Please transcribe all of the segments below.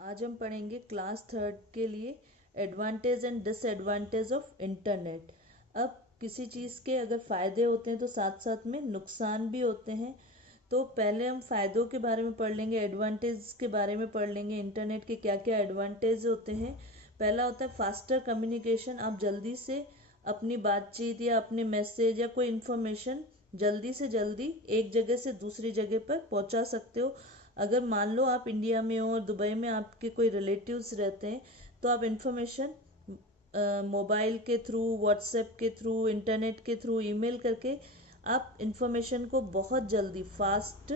आज हम पढ़ेंगे क्लास थर्ड के लिए advantage and disadvantage of internet. अब किसी चीज़ के अगर फ़ायदे होते हैं तो साथ साथ में नुकसान भी होते हैं। तो पहले हम फ़ायदों के बारे में पढ़ लेंगे, एडवांटेज के बारे में पढ़ लेंगे, इंटरनेट के क्या क्या एडवांटेज होते हैं। पहला होता है फास्टर कम्युनिकेशन। आप जल्दी से अपनी बातचीत या अपने मैसेज या कोई इन्फॉर्मेशन जल्दी से जल्दी एक जगह से दूसरी जगह पर पहुंचा सकते हो। अगर मान लो आप इंडिया में हो और दुबई में आपके कोई रिलेटिव्स रहते हैं तो आप इन्फॉर्मेशन मोबाइल के थ्रू, व्हाट्सएप के थ्रू, इंटरनेट के थ्रू, ईमेल करके आप इन्फॉर्मेशन को बहुत जल्दी फास्ट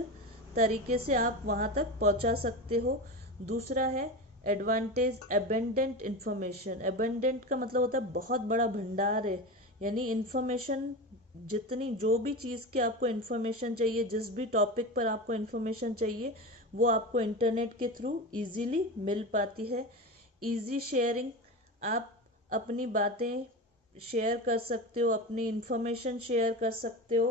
तरीके से आप वहाँ तक पहुँचा सकते हो। दूसरा है एडवांटेज एबेंडेंट इन्फॉर्मेशन। एबेंडेंट का मतलब होता है बहुत बड़ा भंडार है, यानी इन्फॉर्मेशन जितनी जो भी चीज़ की आपको इन्फॉर्मेशन चाहिए, जिस भी टॉपिक पर आपको इन्फॉर्मेशन चाहिए, वो आपको इंटरनेट के थ्रू इजीली मिल पाती है। इजी शेयरिंग, आप अपनी बातें शेयर कर सकते हो, अपनी इन्फॉर्मेशन शेयर कर सकते हो।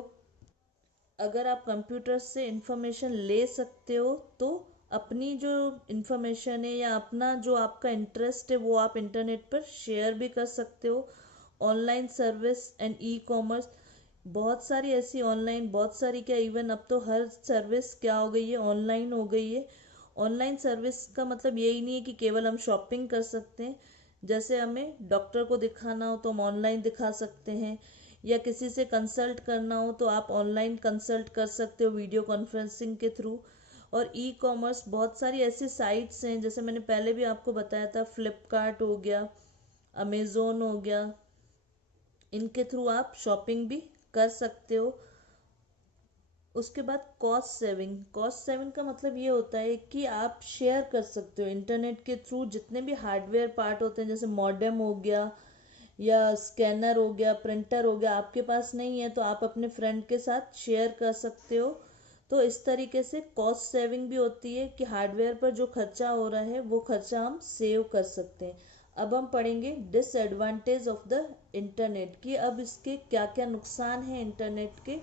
अगर आप कंप्यूटर से इंफॉर्मेशन ले सकते हो तो अपनी जो इंफॉर्मेशन है या अपना जो आपका इंटरेस्ट है वो आप इंटरनेट पर शेयर भी कर सकते हो। Online service and e commerce, बहुत सारी ऐसी ऑनलाइन, बहुत सारी क्या, इवन अब तो हर सर्विस क्या हो गई है, ऑनलाइन हो गई है। ऑनलाइन सर्विस का मतलब यही नहीं है कि केवल हम शॉपिंग कर सकते हैं। जैसे हमें डॉक्टर को दिखाना हो तो हम ऑनलाइन दिखा सकते हैं, या किसी से कंसल्ट करना हो तो आप ऑनलाइन कंसल्ट कर सकते हो वीडियो कॉन्फ्रेंसिंग के थ्रू। और ई कॉमर्स, बहुत सारी ऐसी साइट्स हैं, जैसे मैंने पहले भी आपको बताया था, फ्लिपकार्ट हो गया, अमेज़ोन हो गया, इनके थ्रू आप शॉपिंग भी कर सकते हो। उसके बाद कॉस्ट सेविंग। कॉस्ट सेविंग का मतलब ये होता है कि आप शेयर कर सकते हो इंटरनेट के थ्रू जितने भी हार्डवेयर पार्ट होते हैं, जैसे मॉडेम हो गया या स्कैनर हो गया, प्रिंटर हो गया, आपके पास नहीं है तो आप अपने फ्रेंड के साथ शेयर कर सकते हो। तो इस तरीके से कॉस्ट सेविंग भी होती है कि हार्डवेयर पर जो खर्चा हो रहा है वो खर्चा हम सेव कर सकते हैं। अब हम पढ़ेंगे डिसएडवांटेज ऑफ द इंटरनेट की, अब इसके क्या क्या नुकसान हैं इंटरनेट के।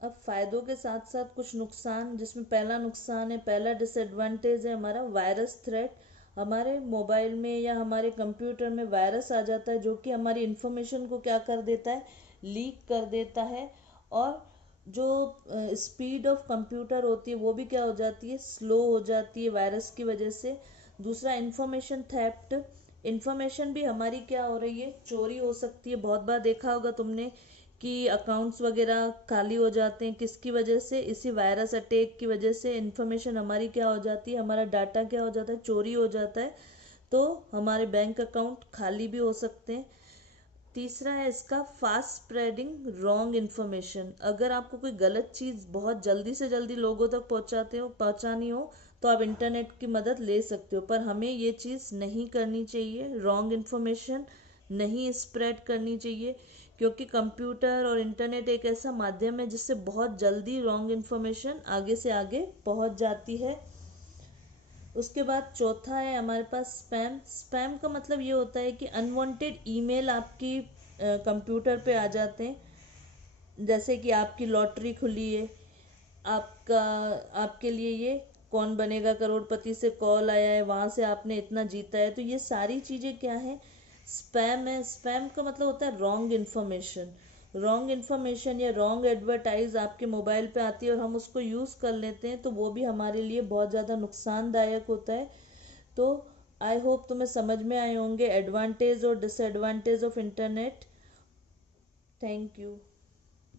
अब फायदों के साथ साथ कुछ नुकसान, जिसमें पहला नुकसान है, पहला डिसएडवांटेज है हमारा वायरस थ्रेट। हमारे मोबाइल में या हमारे कंप्यूटर में वायरस आ जाता है जो कि हमारी इंफॉर्मेशन को क्या कर देता है, लीक कर देता है। और जो स्पीड ऑफ कंप्यूटर होती है वो भी क्या हो जाती है, स्लो हो जाती है वायरस की वजह से। दूसरा इंफॉर्मेशन थेफ्ट, इंफॉर्मेशन भी हमारी क्या हो रही है, चोरी हो सकती है। बहुत बार देखा होगा तुमने कि अकाउंट्स वगैरह खाली हो जाते हैं, किसकी वजह से, इसी वायरस अटैक की वजह से इंफॉर्मेशन हमारी क्या हो जाती है, हमारा डाटा क्या हो जाता है, चोरी हो जाता है। तो हमारे बैंक अकाउंट खाली भी हो सकते हैं। तीसरा है इसका फास्ट स्प्रेडिंग रॉन्ग इन्फॉर्मेशन। अगर आपको कोई गलत चीज़ बहुत जल्दी से जल्दी लोगों तक पहुंचानी हो तो आप इंटरनेट की मदद ले सकते हो, पर हमें ये चीज़ नहीं करनी चाहिए, रॉन्ग इन्फॉर्मेशन नहीं स्प्रेड करनी चाहिए। क्योंकि कंप्यूटर और इंटरनेट एक ऐसा माध्यम है जिससे बहुत जल्दी रॉन्ग इन्फॉर्मेशन आगे से आगे पहुंच जाती है। उसके बाद चौथा है हमारे पास स्पैम। स्पैम का मतलब ये होता है कि अनवांटेड ईमेल आपकी कंप्यूटर पे आ जाते हैं। जैसे कि आपकी लॉटरी खुली है, आपका आपके लिए ये कौन बनेगा करोड़पति से कॉल आया है, वहाँ से आपने इतना जीता है, तो ये सारी चीज़ें क्या है, स्पैम है। स्पैम का मतलब होता है रॉन्ग इन्फॉर्मेशन। रॉन्ग इन्फॉर्मेशन या रॉन्ग एडवर्टाइज आपके मोबाइल पे आती है और हम उसको यूज़ कर लेते हैं, तो वो भी हमारे लिए बहुत ज़्यादा नुकसानदायक होता है। तो आई होप तुम्हें समझ में आए होंगे एडवांटेज और disadvantage of internet. Thank you.